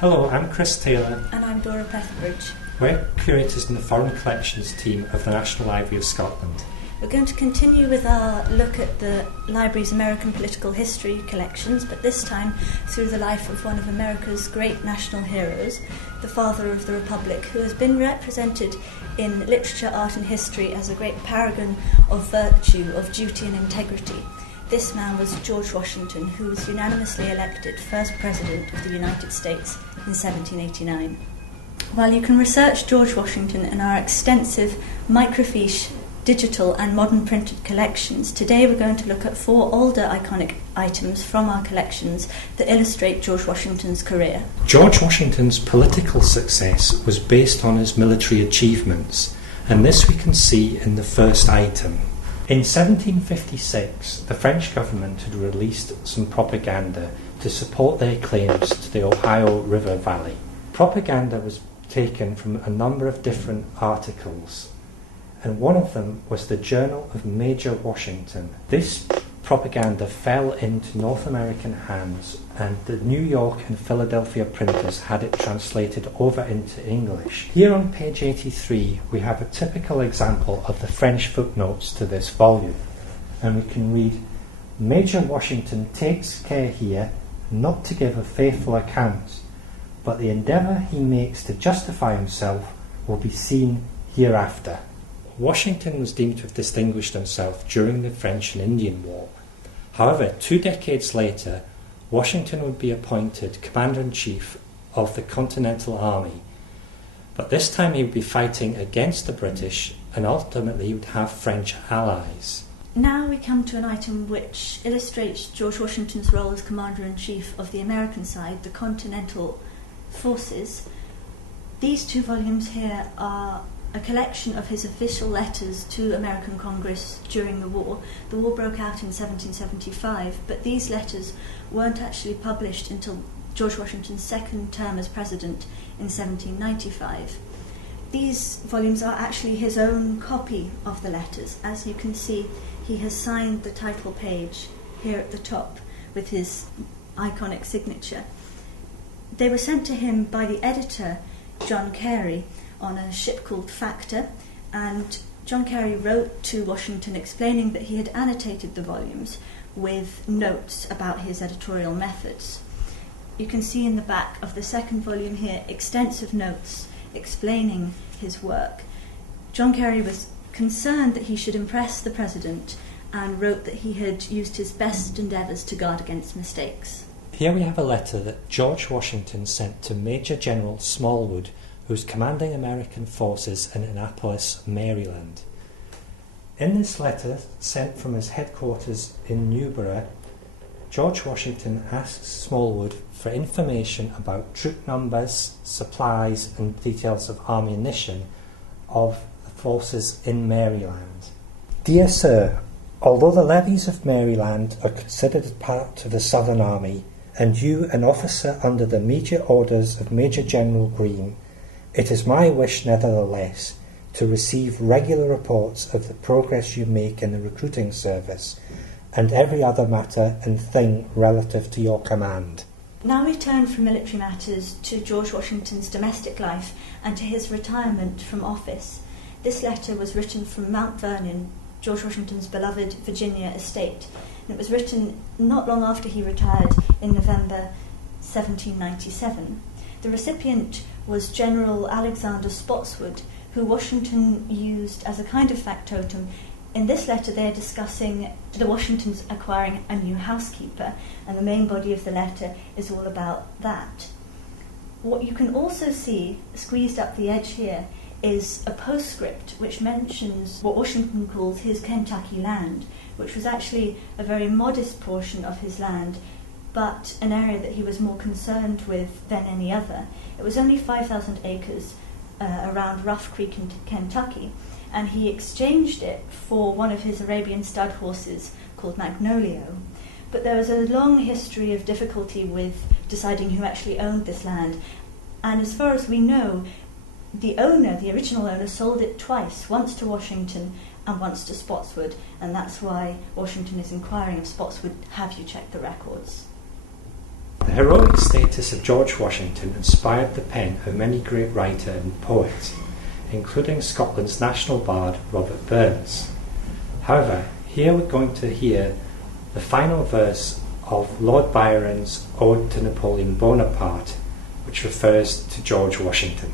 Hello, I'm Chris Taylor. And I'm Dora Petherbridge. We're curators in the Foreign Collections team of the National Library of Scotland. We're going to continue with our look at the library's American political history collections, but this time through the life of one of America's great national heroes, the father of the Republic, who has been represented in literature, art and history as a great paragon of virtue, of duty and integrity. This man was George Washington, who was unanimously elected first President of the United States in 1789. While you can research George Washington in our extensive microfiche, digital and modern printed collections, today we're going to look at 4 older iconic items from our collections that illustrate George Washington's career. George Washington's political success was based on his military achievements, and this we can see in the first item. In 1756, the French government had released some propaganda to support their claims to the Ohio River Valley. Propaganda was taken from a number of different articles, and one of them was the Journal of Major Washington. This propaganda fell into North American hands, and the New York and Philadelphia printers had it translated over into English. Here on page 83 we have a typical example of the French footnotes to this volume, and we can read, "Major Washington takes care here not to give a faithful account, but the endeavour he makes to justify himself will be seen hereafter." Washington was deemed to have distinguished himself during the French and Indian War. However, 2 decades later, Washington would be appointed Commander-in-Chief of the Continental Army, but this time he would be fighting against the British, and ultimately he would have French allies. Now we come to an item which illustrates George Washington's role as Commander-in-Chief of the American side, the Continental Forces. These 2 volumes here are a collection of his official letters to American Congress during the war. The war broke out in 1775, but these letters weren't actually published until George Washington's second term as president in 1795. These volumes are actually his own copy of the letters. As you can see, he has signed the title page here at the top with his iconic signature. They were sent to him by the editor, John Carey, on a ship called Factor, and John Carey wrote to Washington explaining that he had annotated the volumes with notes about his editorial methods. You can see in the back of the second volume here extensive notes explaining his work. John Carey was concerned that he should impress the president and wrote that he had used his best endeavours to guard against mistakes. Here we have a letter that George Washington sent to Major General Smallwood, who was commanding American forces in Annapolis, Maryland. In this letter, sent from his headquarters in Newborough, George Washington asks Smallwood for information about troop numbers, supplies and details of ammunition of the forces in Maryland. "Dear Sir, although the levies of Maryland are considered part of the Southern Army, and you an officer under the immediate orders of Major General Greene, it is my wish, nevertheless, to receive regular reports of the progress you make in the recruiting service and every other matter and thing relative to your command." Now we turn from military matters to George Washington's domestic life and to his retirement from office. This letter was written from Mount Vernon, George Washington's beloved Virginia estate, and it was written not long after he retired in November 1797. The recipient was General Alexander Spotswood, who Washington used as a kind of factotum. In this letter they are discussing the Washingtons acquiring a new housekeeper, and the main body of the letter is all about that. What you can also see squeezed up the edge here is a postscript which mentions what Washington calls his Kentucky land, which was actually a very modest portion of his land, but an area that he was more concerned with than any other. It was only 5,000 acres around Rough Creek in Kentucky, and he exchanged it for one of his Arabian stud horses called Magnolio. But there was a long history of difficulty with deciding who actually owned this land, and as far as we know, the original owner, sold it twice, once to Washington and once to Spotswood, and that's why Washington is inquiring of Spotswood, have you checked the records? The heroic status of George Washington inspired the pen of many great writers and poets, including Scotland's national bard Robert Burns. However, here we're going to hear the final verse of Lord Byron's Ode to Napoleon Bonaparte, which refers to George Washington.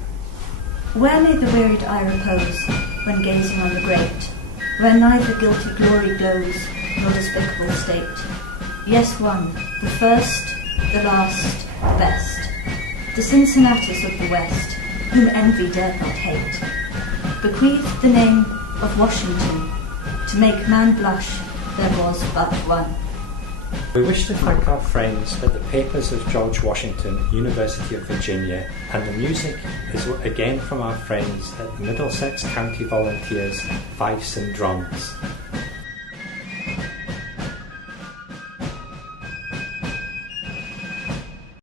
Where may the wearied eye repose when gazing on the great, where neither guilty glory glows nor despicable state? Yes, one, the first, the last, the best, the Cincinnatus of the West, whom envy dared not hate, bequeathed the name of Washington, to make man blush there was but one. We wish to thank our friends at the Papers of George Washington, University of Virginia, and the music is again from our friends at the Middlesex County Volunteers, Fifes and Drums.